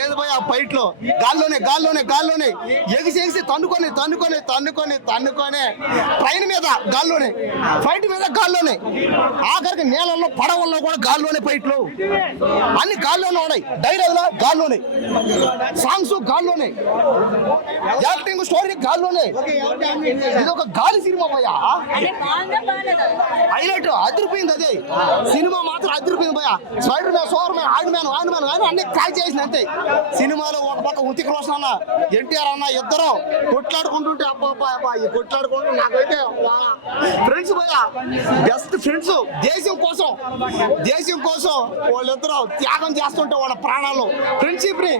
ఏది పోయి ఆ ఫైట్లో గాల్లోనే ఎగిసి తన్నుకొని ట్రైన్ మీద గాల్లోనే, ఫైట్ మీద గాల్లోనే, ఆఖరికి నేలల్లో పడవల్లో కూడా గాల్లోనే ఫైట్లు, అన్ని గాల్లోనే ఉన్నాయి, డైలాగులు గాల్లోనే, సాంగ్స్ గాల్లోనే, యాక్టింగ్ స్టోరీ గాల్లోనే. ఇది ఒక గాలి సినిమా పోయా, హైలైట్ అదిరిపోయింది. అదే సినిమా మాత్రం అదిరిపోయింది పోయా. Spider man, sore man, oil man కానీ అన్ని కాల్ చేసిన అంతే. సినిమాలో ఒక పక్క హృతిక్ రోషన్ అన్న, ఎన్టీఆర్ అన్న ఇద్దరు కొట్లాడుకుంటుంటే అబ్బా ఈ కొట్లాడుకుంటూ నాకైతే ఫ్రెండ్స్ పోయా, బెస్ట్ ఫ్రెండ్స్. దేశం కోసం వాళ్ళిద్దరూ త్యాగం చేస్తుంటే వాళ్ళ ప్రాణాలు, ఫ్రెండ్షిప్ ని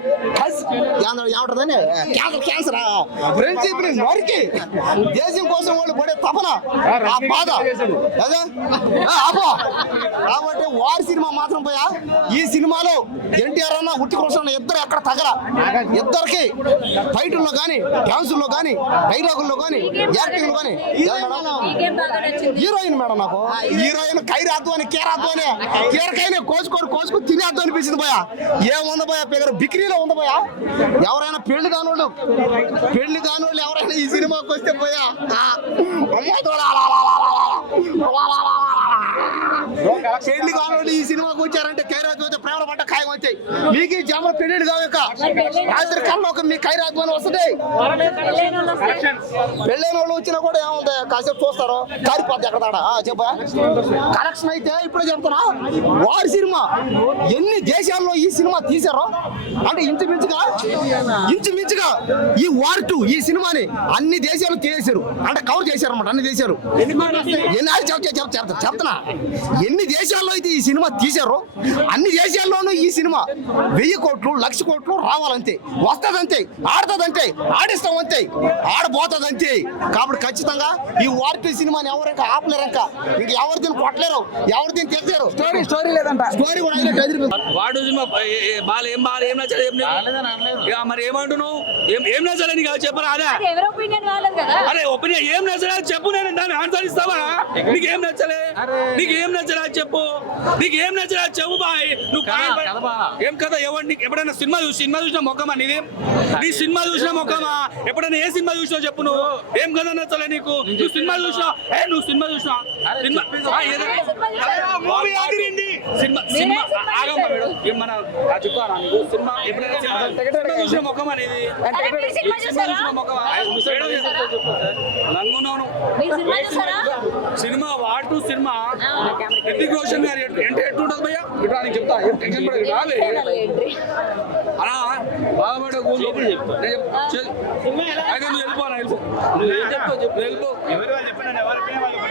ఏమంటదని క్యాన్సర్ ఫ్రెండ్షిప్ ని నరికి దేశం కోసం వాళ్ళు పడే తపన, ఆ బాధ అదే కాబట్టి వారి సినిమా మాత్రం పోయా. ఈ సినిమాలో ఎన్టీఆర్ అన్న, హృతిక్ రోషన్ అన్న ఇద్దరు ఎక్కడ తగల, ఇద్దరికి ఫైటుల్లో కానీ, డాన్సుల్లో కానీ, డైలాగుల్లో కానీ, యాక్టింగ్ లో కానీ. హీరోయిన్ మేడం, నాకు హీరోయిన్ కైరాద్దు అని కీరకైనా కోసుకొని తినేద్దు అనిపించింది పోయా. ఏముంది పోయా, పిగరు బిక్రీలో ఉంది పోయా. ఎవరైనా పెళ్లి కానోళ్ళు ఎవరైనా ఈ సినిమాకి వస్తే పోయా పెళ్లి కానోళ్ళు ఈ సినిమాకి వచ్చారంటే కైరాజు వస్తే ప్రేమ పట్ట ఖాయం వచ్చాయి. మీకు ఈ జమ పెళ్లి కావక రాత్రి కల్లో మీ కైరాజు అని వస్తుంది. పెళ్ళైన వాళ్ళు వచ్చినా కూడా ఏముంది, కాసేపు చూస్తారు, కారిపోద్ది ఎక్కడ చెప్పా. కలెక్షన్ అయితే ఇప్పుడే చెప్తున్నా, వారి సినిమా ఎన్ని దేశాల్లో ఈ సినిమా తీశారో అంటే ఇంచుమించుగా ఈ వార్ 2 ఈ సినిమాని అన్ని దేశాలు తీసేశారు, అంటే కవర్ చేశారు అన్నమాట. అన్ని దేశాలు చెప్తున్నా, ఎన్ని దేశాల్లో అయితే ఈ సినిమా తీశారో అన్ని దేశాల్లోనూ ఈ సినిమా 1000 కోట్లు 1,00,000 కోట్లు రావాలంతే, వస్తుందంతే, ఆడుతుందంతే, ఆడిస్తామంతే, ఆడబోతుందంతే. కాబట్టి ఖచ్చితంగా ఈ వార్ 2 సినిమాని ఎవరైనా ఆపలేరు, ఇంక ఎవరు దీన్ని కొట్టలేరు, ఎవరు దీన్ని తెచ్చారు. స్టోరీ లేదంట, స్టోరీ కూడా వాడు సినిమా ఏం నచ్చలేదు, మరి ఏమంటున్నావు, ఏం నచ్చలేదు నీకు చెప్పరా? అరే ఒపీనియన్ ఏం నచ్చలేదు చెప్పు, నేను దాన్ని ఆన్సర్ ఇస్తావా? నీకేం నచ్చలే చెప్పు, నీకేం నచ్చలేదు చెప్పు బాయ్. నువ్వు ఏం కదా ఎవరు నీకు ఎప్పుడైనా సినిమా చూసిన మొక్కమా? నీ సినిమా చూసిన మొక్కమా? ఎప్పుడైనా ఏ సినిమా చూసినావు చెప్పు. నువ్వు ఏం కదా నచ్చలే నీకు? నువ్వు సినిమా చూసినా మూవీ ఆగిరింది. సినిమా ఆగమ్మా మేడం, ఏమన్నా చెప్పారా నీకు? సినిమా ఎప్పుడైనా చూసిన మొక్కమా? నీది సినిమా చూసిన మొక్కమా? నంగున్నాను cinema war 2 cinema Hrithik Roshan గారు ఎట్లుంటది భయ్యా? ఇట్లా నీకు చెప్తా, టెన్షన్ పడదు అలా బాధపడే అయితే నువ్వు వెళ్ళిపోనా?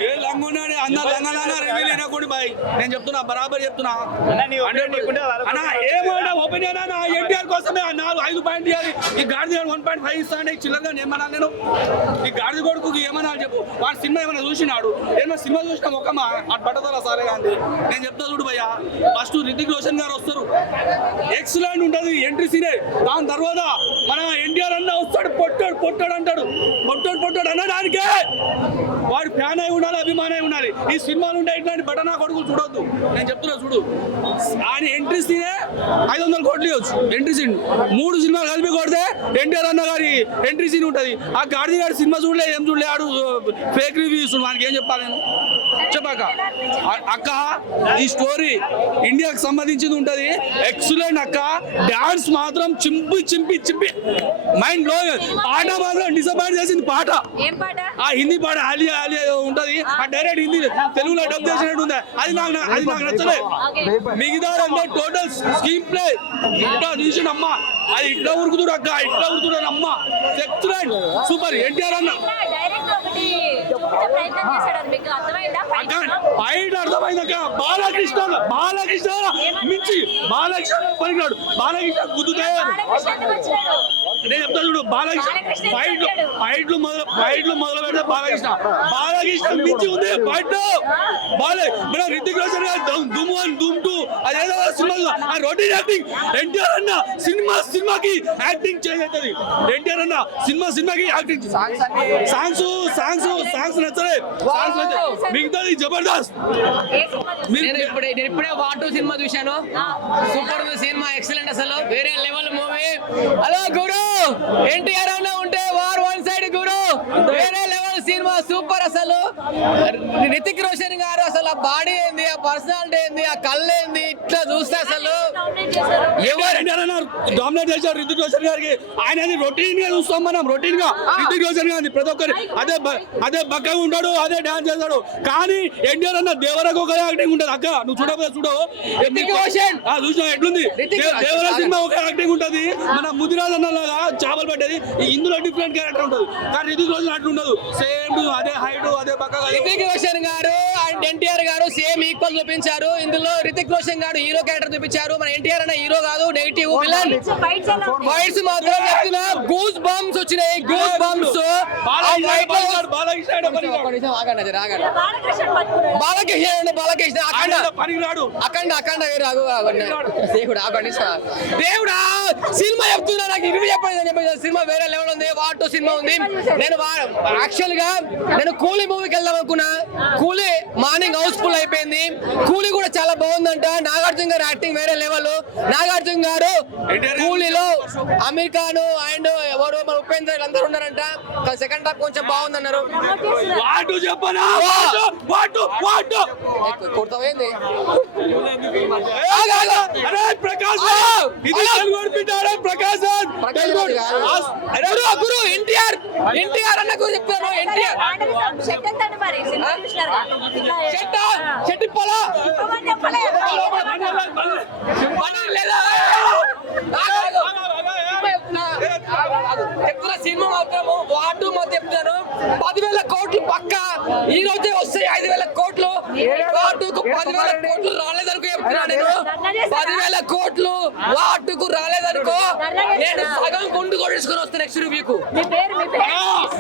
ఏ లంగున్నాడు అందరు లంగా రివ్యూ లేనకుండా బాయ్, నేను చెప్తున్నా బరాబర్ చెప్తున్నా. ఏమన్నా ఒపీనియన్ అన్న, ఎన్టీఆర్ కోసమే 5 పాయింట్ ఇవ్వాలి. ఈ గాడిద 1.5 ఇస్తాను చిల్లరగా ఏమన్నా నేను? ఈ గాడిద కొడుకు ఏమన్నా చెప్పు. వాడు సినిమా ఏమైనా చూసినాడు? ఏమైనా సినిమా చూసినా మొక్కమా అటు పట్టదలా సరే కానీ నేను చెప్తా చూడు భయ్యా. ఫస్ట్ హృతిక్ రోషన్ గారు వస్తారు, ఎక్సలెంట్ ఉంటుంది ఎంట్రీ సీనే. దాని తర్వాత మన ఎన్టీఆర్ అన్న వస్తాడు, పొట్టాడు అంటాడు, పొట్టాడు అనడానికే వాడు ఫ్యాన్ అయి ఉండాలి, అభిమానం అయి ఉండాలి. ఈ సినిమాలు ఉంటే ఇట్లాంటి బటనా కొడుకులు చూడొద్దు. నేను చెప్తున్నా చూడు, ఆయన ఎంట్రీ సీనే 500 కోట్లు ఇవ్వచ్చు. ఎంట్రీ సీన్ 3 సినిమాలు కలిపి కొడితే ఎన్టీఆర్ అన్న గారి ఎంట్రీ సీన్ ఉంటుంది. ఆ గాడిద గారి సినిమా చూడలే, ఏం చూడలే, ఆడు ఫేక్ రివ్యూస్. వానికి ఏం చెప్పాలి నేను? చెప్పాక అక్క ఈ స్టోరీ ఇండియాకి సంబంధించింది ఉంటది, ఎక్సలెంట్ అక్క. డాన్స్ మాత్రం చింపి మైండ్ బ్లో. పాట మాత్రం డిసప్పాయింట్ చేసింది. పాట ఆ హిందీ పాట ఆలియా ఉంటది, ఆ డైరెక్ట్ హిందీ తెలుగులో డబ్ చేసినట్టు ఉంది. అది నాకు నచ్చలేదు. మిగతా టోటల్ స్కీమ్ ప్లే ఇట్లా తీసినమ్మా, అది ఇట్లా ఉరుకుతుడు అక్క, ఇట్లా ఉరుకుతుడు అమ్మ, ఎక్సలెంట్ సూపర్. ఎన్టీఆర్ అన్న ఫైట్ అర్థమైందక్క. బాలకృష్ణ మించి బాలకృష్ణ పలికినాడు. బాలకృష్ణ గుద్దుతాయి నేను చెప్తా చూడు. బాలకృష్ణ ఫైట్లు మొదలు పెడితే బాలకృష్ణ మించి ఉంది ఫైట్. మన హృతిక్ రోషన్ గారు ధూమ్ 1 ధూమ్ 2 అదేదో సినిమా రొటీన్ యాక్టింగ్. ఎన్టీఆర్ అన్న సినిమాకి యాక్టింగ్ చేయగలుగుతుంది. ఎన్టీఆర్ అన్న సినిమాకి యాక్టింగ్. సాంగ్స్ నచ్చలే, మిగతాది జబర్దస్త్. నేను ఇప్పుడే వార్ 2 సినిమా చూశాను. సూపర్ సినిమా, ఎక్సలెంట్, అసలు వేరే లెవెల్ మూవీ. హలో గురు ఎన్టీఆర్ అన్న ఉంటే వార్ వన్ సైడ్ గురు వేరే లెవెల్ సినిమా సూపర్ అసలు రితిక్ రోషన్ గారు అసలు ఆ బాడీ ఏంది ఆ పర్సనాలిటీ ఏంది ఆ కళ్ళు ఏంది ఇట్లా చూస్తే అసలు ఎవరు డామినేట్ చేశారు రితిక్ రోషన్ గారికి. ఆయన రొటీన్ గా చూస్తాం మనం, రొటీన్ గా రితిక్ రోషన్ గారిని ప్రతి ఒక్కరి అదే బక్కగా ఉంటాడు, అదే డాన్స్ చేస్తాడు. కానీ ఎన్టీఆర్ అన్న దేవరకు ఒక యాక్టింగ్ ఉంటుంది. అక్క నువ్వు చూడకపోతే చూడవు, రితిక్ రోషన్ చూసినా ఎట్లుంది దేవరా సినిమా ఒక యాక్టింగ్ ఉంటది. మన ముదిరాజ్ అన్న లాగా చేపలు పట్టేది, ఇందులో డిఫరెంట్ క్యారెక్టర్ ఉంటుంది. కానీ రితిక్ రోషన్ అట్లా ఉండదు, సేమ్ అదే హైట్ అదే బక్కగా. రితిక్ రోషన్ గారు అండ్ ఎన్టీఆర్ గారు సేమ్ ఈక్వల్ చూపించారు. ఇందులో రితిక్ రోషన్ గారు హీరో క్యారెక్టర్ చూపించారు. మన ఎన్టీఆర్ అన్న హీరో కాదు, నెగిటివ్ విలన్. ఫైట్స్ మాత్రం చెప్తున్నా గూస్ బంప్స్ వచ్చినాయి, గూస్ బంప్స్. బాలకృష్ణ అఖండ దేవుడా సినిమా చెప్తున్నా, నాకు ఇవి చెప్పండి. సినిమా వేరే లెవెల్ ఉంది, వాటో సినిమా ఉంది. నేను యాక్చువల్ గా నేను కూలీ మూవీకి వెళ్దాం అనుకున్నా. కూలీ మార్నింగ్ హౌస్ఫుల్ అయిపోయింది. కూలీ కూడా చాలా బాగుందంట. నాగార్జున గారు యాక్టింగ్ వేరే లెవెల్. నాగార్జున గారు కూలీలో అమీర్ ఖాన్ అండ్ ఎవరు మన ఉపేంద్ర అందరూ ఉన్నారంట. సెకండ్ హాఫ్ కొంచెం బాగుందన్నారు. కొడతావేంది గురు ఎన్టీఆర్ అన్న గురు చెప్తాను. ఎన్టీఆర్ చెట్టి పొలా చెప్తున్నా సినిమా మాత్రము వాటు మొత్తం చెప్తాను. 10,000 కోట్లు పక్క ఈ రోజే వస్తాయి. 5,000 కోట్లు వాటుకు 10,000 కోట్లు రాలేదనుకో చెప్తున్నా నేను. 10,000 కోట్లు వాటుకు రాలేదనుకో నేను సగం గుండు కొట్టేసుకుని వస్తాను నెక్స్ట్ రివ్యూకు.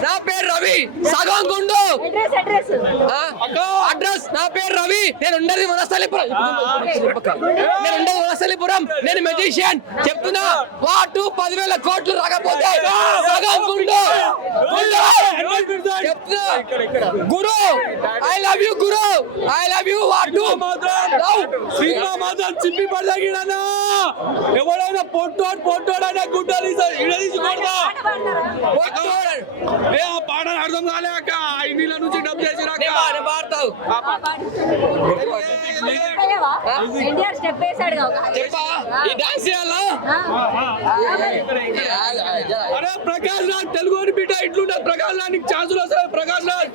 నా పేరు రవి, సగం గుండు అడ్రస్. నా పేరు రవి, నేను ఉండేది వనస్థలిపురం. నేను మెజిషియన్ చెప్తున్నా. వాటు 10,000 కోట్లు రాకపోతే సగం గుండు చెప్తున్నా. గురు ఐ లవ్ యూ గురు, I love you. What cinema మాత్రం చిప్పి పడదగినా. ఎవరైనా పొట్టోడైనా గుడ్డలు ఇడదీసి కొడతా. ఆ పాటలు అర్థం కాలే అక్క, ఇండియా నుంచి డబ్బు చేసి పాడతావు చెప్పా ఈ డాన్స్ చేయాలా. అరే ప్రకాష్ రాజ్ తెలుగు బిడ్డ ఇట్లుంటది. ప్రకాష్ రాజ్ నీకు ఛాన్సులు వస్తాయి. ప్రకాష్ రాజ్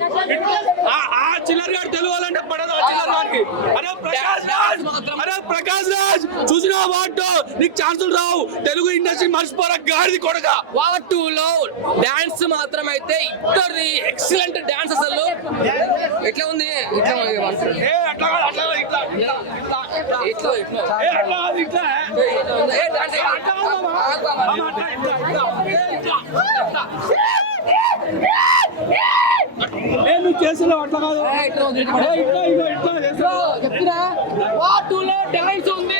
ఆ చిల్లర్ గారు తెలుగు వాళ్ళంటే పడదు. ఆ చిల్లర్ గారికి అరే ప్రకాష్ రాజ్ చూసినా వాటో నీకు ఛాన్సులు రావు. తెలుగు ఇండస్ట్రీ మర్చిపోరా గాడిది కొడక. వాటూలో డాన్స్ మాత్రం అయితే ఇద్దరిది ఎక్సలెంట్ డాన్స్. అసలు ఎట్లా ఉంది నువ్వు చేసినావు అట్లా కాదు. చెప్తున్నా వాటూలో డాన్స్ ఉంది.